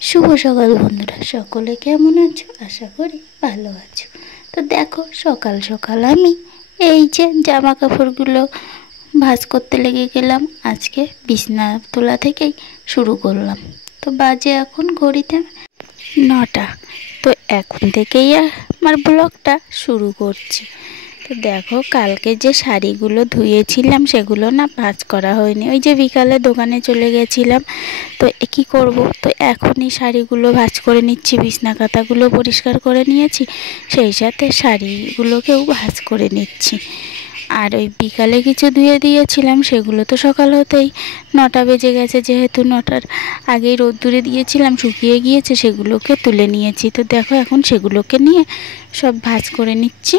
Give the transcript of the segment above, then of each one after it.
শুভ সকাল বন্ধুরা, সকলে কেমন আছো? আশা করি ভালো আছো। তো দেখো, সকাল সকাল আমি এই যে জামা কাপড়গুলো ভাঁজ করতে লেগে গেলাম। আজকে বিছনা তোলা থেকেই শুরু করলাম। তো বাজে এখন ঘড়িতে 9টা। তো এখন থেকেই আমার ব্লগটা শুরু করছি। তো দেখো, কালকে যে শাড়িগুলো ধুয়েছিলাম সেগুলো না ভাঁজ করা হয়নি। ওই যে বিকালে দোকানে চলে গেছিলাম, তো কী করব, তো এখনই শাড়িগুলো ভাঁজ করে নিচ্ছি। বিছনা কাঁথাগুলো পরিষ্কার করে নিয়েছি, সেই সাথে শাড়িগুলোকেও ভাঁজ করে নিচ্ছি। আর ওই বিকালে কিছু ধুয়ে দিয়েছিলাম, সেগুলো তো সকাল হতেই 9টা বেজে গেছে, যেহেতু 9টার আগেই রোদ্দুরে দিয়েছিলাম, শুকিয়ে গিয়েছে, সেগুলোকে তুলে নিয়েছি। তো দেখো, এখন সেগুলোকে নিয়ে সব ভাঁজ করে নিচ্ছি।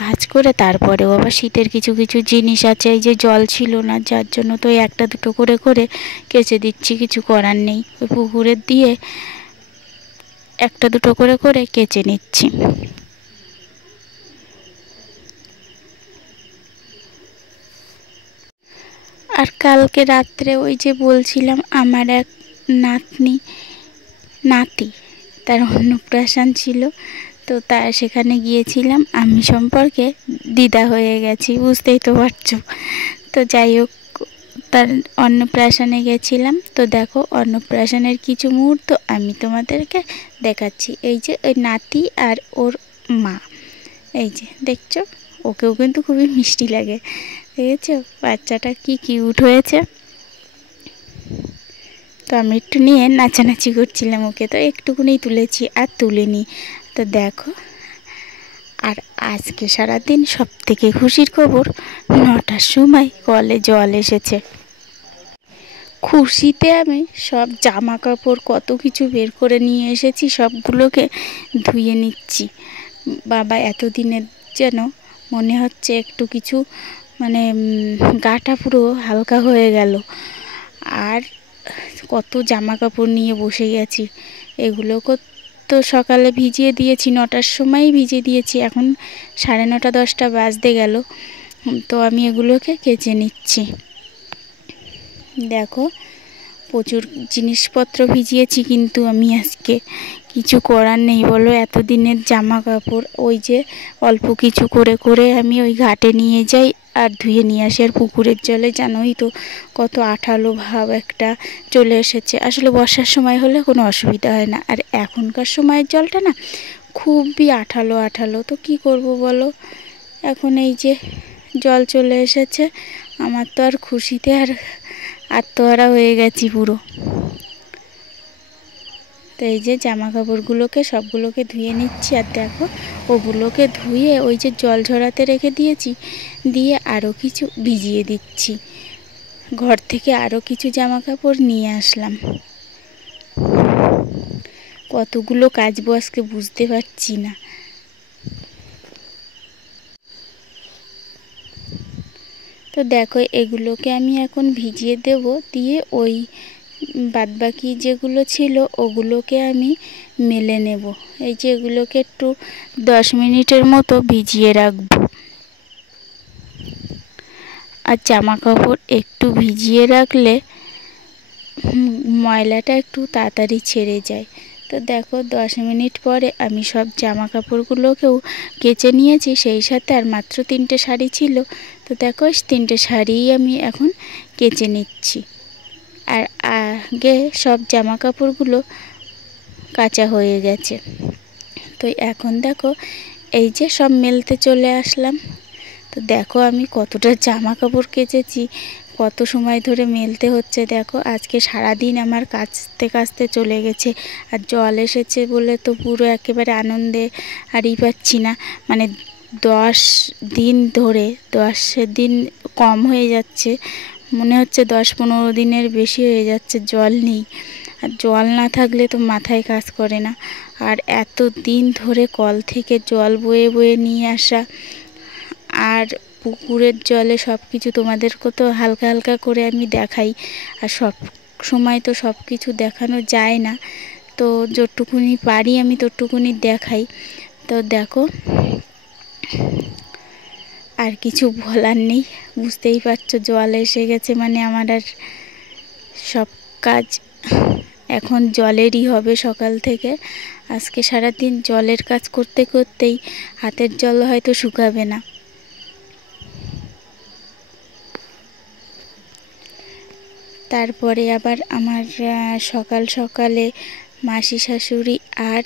ভাঁজ করে তারপরেও আবার শীতের কিছু কিছু জিনিস আছে, এই যে জল ছিল না, যার জন্য তো ওই একটা দুটো করে করে কেচে দিচ্ছি। কিছু করার নেই, ওই পুকুরের দিয়ে একটা দুটো করে করে কেচে নিচ্ছি। আর কালকে রাত্রে ওই যে বলছিলাম, আমার এক নাতি তার অন্নপ্রাশন ছিল, তো সেখানে গিয়েছিলাম। আমি সম্পর্কে দ্বিধা হয়ে গেছি, বুঝতেই তো পারছো। তো যাই হোক, তার অন্নপ্রাশনে গেছিলাম। তো দেখো, অন্নপ্রাশনের কিছু মুহূর্ত আমি তোমাদেরকে দেখাচ্ছি। এই যে ওই নাতি আর ওর মা, এই যে দেখছো, ওকেও কিন্তু খুবই মিষ্টি লাগে। দেখেছো বাচ্চাটা কি কিউট হয়েছে। তো আমি একটু নিয়ে নাচানাচি করছিলাম ওকে, তো একটুকুনি তুলেছি আর তুলিনি। তো দেখো, আর আজকে সারাদিন সব থেকে খুশির খবর, 9টার সময় কলে জল এসেছে। খুশিতে আমি সব জামা কাপড় কত কিছু বের করে নিয়ে এসেছি, সবগুলোকে ধুয়ে নিচ্ছি। বাবা, এতদিনের যেন মনে হচ্ছে একটু কিছু, মানে গাটা পুরো হালকা হয়ে গেল। আর কত জামা কাপড় নিয়ে বসে গেছি, এগুলোকে তো সকালে ভিজিয়ে দিয়েছি, 9টার সময়ই ভিজিয়ে দিয়েছি। এখন 9:30 10টা বাজতে গেল। তো আমি এগুলোকে কেচে নিচ্ছি। দেখো, প্রচুর জিনিসপত্র ভিজিয়েছি, কিন্তু আমি আজকে কিছু করার নেই বলো, এতদিনের জামা কাপড় ওই যে অল্প কিছু করে করে আমি ওই ঘাটে নিয়ে যাই আর ধুয়ে নিয়ে আসি। আর পুকুরের জলে জানোই তো কত আঠালো ভাব একটা চলে এসেছে। আসলে বর্ষার সময় হলে কোনো অসুবিধা হয় না, আর এখনকার সময়ের জলটা না খুবই আঠালো আঠালো। তো কি করব বলো, এখন এই যে জল চলে এসেছে, আমার তো আর খুশিতে আর আত্মহারা হয়ে গেছি পুরো। তো এই যে জামা কাপড়গুলোকে সবগুলোকে ধুয়ে নিচ্ছি। আর দেখো, ওগুলোকে ধুয়ে ওই যে জল ঝরাতে রেখে দিয়েছি, দিয়ে আরও কিছু ভিজিয়ে দিচ্ছি। ঘর থেকে আরও কিছু জামা কাপড় নিয়ে আসলাম। কতগুলো কাচবো আজকে বুঝতে পারছি না। তো দেখো, এগুলোকে আমি এখন ভিজিয়ে দেব, দিয়ে ওই বাদবাকি যেগুলো ছিল ওগুলোকে আমি মেলে নেব। এই যে এগুলোকে একটু 10 মিনিটের মতো ভিজিয়ে রাখবো। আর জামা কাপড় একটু ভিজিয়ে রাখলে ময়লাটা একটু তাড়াতাড়ি ছেড়ে যায়। তো দেখো, 10 মিনিট পরে আমি সব জামা কাপড়গুলোকেও কেচে নিয়েছি, সেই সাথে আর মাত্র 3টে শাড়ি ছিল। তো দেখো, 3টে শাড়িই আমি এখন কেচে নিচ্ছি। আর আগে সব জামা কাপড়গুলো কাচা হয়ে গেছে। তো এখন দেখো, এই যে সব মেলতে চলে আসলাম। তো দেখো, আমি কতটা জামা কাপড় কেচেছি, কত সময় ধরে মেলতে হচ্ছে। দেখো, আজকে সারাদিন আমার কাচতে কাচতে চলে গেছে। আর জল এসেছে বলে তো পুরো একেবারে আনন্দে আরই পাচ্ছি না। মানে 10 দিন ধরে, 10 দিন কম হয়ে যাচ্ছে, মনে হচ্ছে 10-15 দিনের বেশি হয়ে যাচ্ছে জল নেই। আর জল না থাকলে তো মাথায় কাজ করে না। আর এত দিন ধরে কল থেকে জল বয়ে বয়ে নিয়ে আসা, আর পুকুরের জলে সব কিছু তোমাদেরকে তো হালকা হালকা করে আমি দেখাই, আর সব সময় তো সব কিছু দেখানো যায় না। তো যতটুকুনি পারি আমি ততটুকুনি দেখাই। তো দেখো, আর কিছু বলার নেই, বুঝতেই পারছো, জল এসে গেছে মানে আমার আর সব কাজ এখন জলেরই হবে সকাল থেকে। আজকে সারাদিন জলের কাজ করতে করতেই হাতের জল হয়তো শুকাবে না। তারপরে আবার আমার সকাল সকালে মাসি শাশুড়ি আর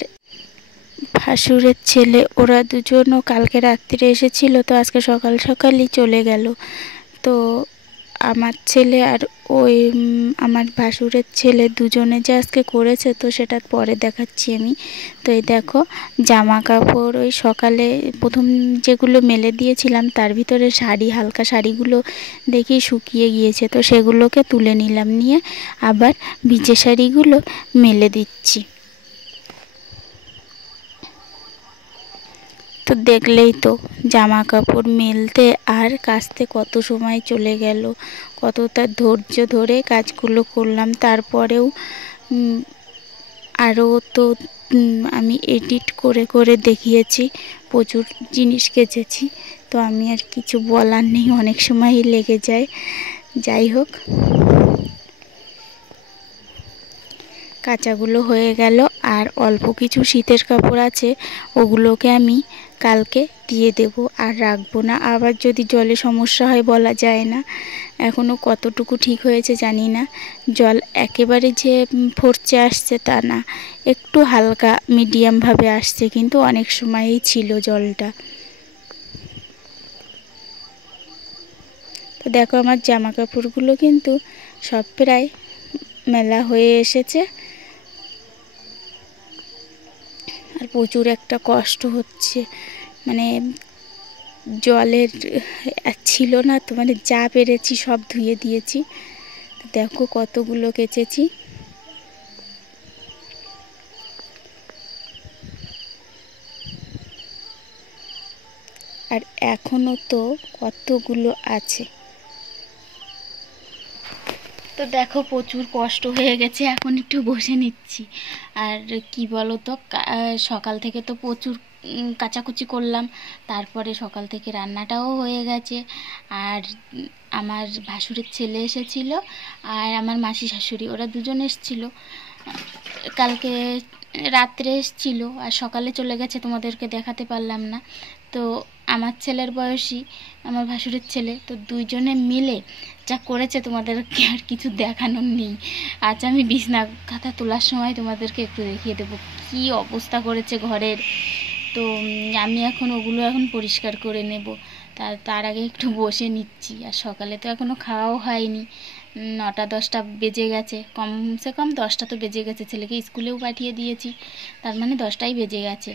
ভাসুরের ছেলে ওরা দুজনও কালকে রাত্রে এসেছিল, তো আজকে সকাল সকালই চলে গেল। তো আমার ছেলে আর ওই আমার ভাসুরের ছেলে দুজনে যে আজকে করেছে, তো সেটা পরে দেখাচ্ছি আমি। তো এই দেখো জামা কাপড় ওই সকালে প্রথম যেগুলো মেলে দিয়েছিলাম তার ভিতরে শাড়ি, হালকা শাড়িগুলো দেখি শুকিয়ে গিয়েছে, তো সেগুলোকে তুলে নিলাম, নিয়ে আবার ভিজে শাড়িগুলো মেলে দিচ্ছি। তো দেখলেই তো জামা কাপড় মেলতে আর কাচতে কত সময় চলে গেল, কতটা ধৈর্য ধরে কাজগুলো করলাম। তারপরেও আরও তো আমি এডিট করে করে দেখিয়েছি, প্রচুর জিনিস কেচেছি। তো আমি আর কিছু বলার নেই, অনেক সময়ই লেগে যায়। যাই হোক, কাচাগুলো হয়ে গেল, আর অল্প কিছু শীতের কাপড় আছে, ওগুলোকে আমি কালকে দিয়ে দেব, আর রাখবো না। আবার যদি জলে সমস্যা হয় বলা যায় না, এখনও কতটুকু ঠিক হয়েছে জানি না। জল একেবারে যে ফোর্সে আসছে তা না, একটু হালকা মিডিয়ামভাবে আসছে, কিন্তু অনেক সময়ই ছিল জলটা। তো দেখো আমার জামা কাপড়গুলো কিন্তু সব প্রায় মেলা হয়ে এসেছে, আর প্রচুর একটা কষ্ট হচ্ছে, মানে জলের ছিল না তো, মানে যা পেরেছি সব ধুয়ে দিয়েছি। দেখো কতগুলো কেচেছি। আর এখনো তো কতগুলো আছে। তো দেখো প্রচুর কষ্ট হয়ে গেছে, এখন একটু বসে নিচ্ছি। আর কি বলো তো, সকাল থেকে তো প্রচুর কাচাকুচি করলাম, তারপরে সকাল থেকে রান্নাটাও হয়ে গেছে। আর আমার ভাসুরের ছেলে এসেছিল, আর আমার মাসি শাশুড়ি, ওরা দুজন এসেছিল। কালকে রাত্রে এসেছিল আর সকালে চলে গেছে, তোমাদেরকে দেখাতে পারলাম না। তো আমার ছেলের বয়সী, আমার ভাসুরের ছেলে, তো দুইজনে মিলে যা করেছে তোমাদেরকে আর কিছু দেখানোর নেই। আজ আমি বিছনা কাঁথা তোলার সময় তোমাদেরকে একটু দেখিয়ে দেবো কি অবস্থা করেছে ঘরের। তো আমি এখন ওগুলো পরিষ্কার করে নেব, তার আগে একটু বসে নিচ্ছি। আর সকালে তো এখনও খাওয়াও হয়নি, 9টা-10টা বেজে গেছে, কমসে কম 10টা তো বেজে গেছে। ছেলেকে স্কুলেও পাঠিয়ে দিয়েছি, তার মানে 10টাই বেজে গেছে।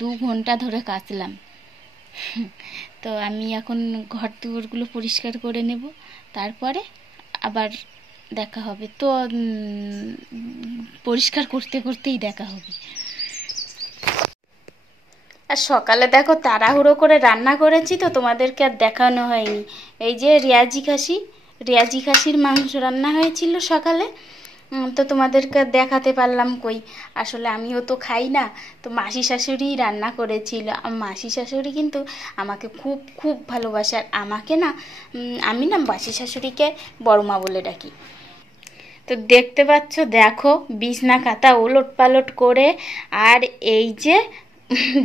2 ঘন্টা ধরে কাচলাম। তো আমি এখন ঘর দুয়ারগুলো পরিষ্কার করে নেব, তারপরে আবার দেখা হবে। তো পরিষ্কার করতে করতেই দেখা হবে। আর সকালে দেখো তাড়াহুড়ো করে রান্না করেছি, তো তোমাদেরকে আর দেখানো হয়নি। এই যে রেয়াজি খাসির মাংস রান্না হয়েছিল সকালে, তো তোমাদেরকে দেখাতে পারলাম কই। আসলে আমিও তো খাই না, তো মাসি শাশুড়ি রান্না করেছিল। মাসি শাশুড়ি কিন্তু আমাকে খুব খুব ভালোবাসে, আর আমাকে না, আমি না মাসি শাশুড়িকে বড়মা বলে ডাকি। তো দেখতে পাচ্ছ, দেখো বিছনা কাঁথা ওলট পালট করে, আর এই যে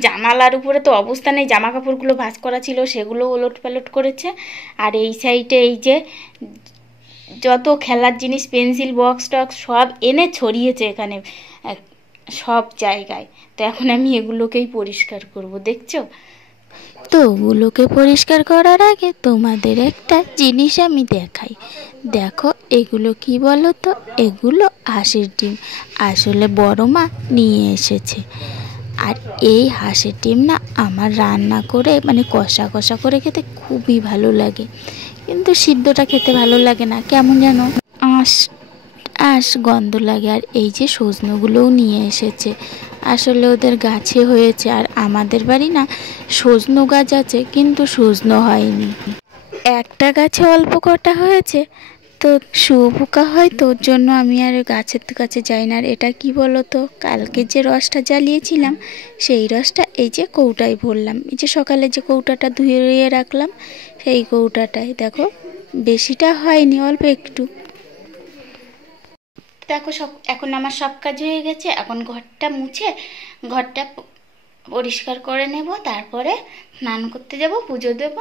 জানালার উপরে তো অবস্থা নেই, জামা কাপড়গুলো ভাঁজ করা ছিল সেগুলো ওলট পালট করেছে। আর এই সাইডে এই যে যত খেলার জিনিস, পেন্সিল বক্স টক্স সব এনে ছড়িয়েছে এখানে সব জায়গায়। তো এখন আমি এগুলোকেই পরিষ্কার করব, দেখছো। তো ওগুলোকে পরিষ্কার করার আগে তোমাদের একটা জিনিস আমি দেখাই। দেখো এগুলো কি বলো তো, এগুলো হাঁসের ডিম। আসলে বড় মা নিয়ে এসেছে। আর এই হাঁসের ডিম না আমার রান্না করে, মানে কষা কষা করে খেতে খুবই ভালো লাগে, কিন্তু সিদ্ধটা খেতে ভালো লাগে না, কেমন যেন আঁশ গন্ধ লাগে। আর এই যে সজনেগুলোও নিয়ে এসেছে, আসলে ওদের গাছে হয়েছে। আর আমাদের বাড়ি না সজনে গাছ আছে, কিন্তু সজনে হয়নি। একটা গাছে অল্প কটা হয়েছে, তো শুয়োপোকা হয়, তো ওর জন্য আমি আর গাছের কাছে যাই না। আর এটা কি বলো তো, কালকে যে রসটা জ্বালিয়েছিলাম সেই রসটা এই যে কৌটায় ভরলাম, এই যে সকালে যে কৌটাটা ধুয়ে রাখলাম সেই কৌটাটায়। দেখো বেশিটা হয়নি, অল্প একটু। দেখো এখন আমার সব কাজ হয়ে গেছে। এখন ঘরটা মুছে ঘরটা পরিষ্কার করে নেব, তারপরে স্নান করতে যাব, পুজো দেব,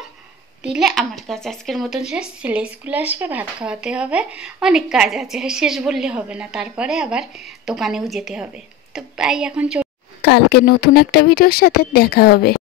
দিলে আমার কাজ আজকের মতন শেষ। ছেলে স্কুলে আসবে, ভাত খাওয়াতে হবে, অনেক কাজ আছে, শেষ বললে হবে না। তারপরে আবার দোকানেও যেতে হবে। তো তাই এখন কালকে নতুন একটা ভিডিওর সাথে দেখা হবে।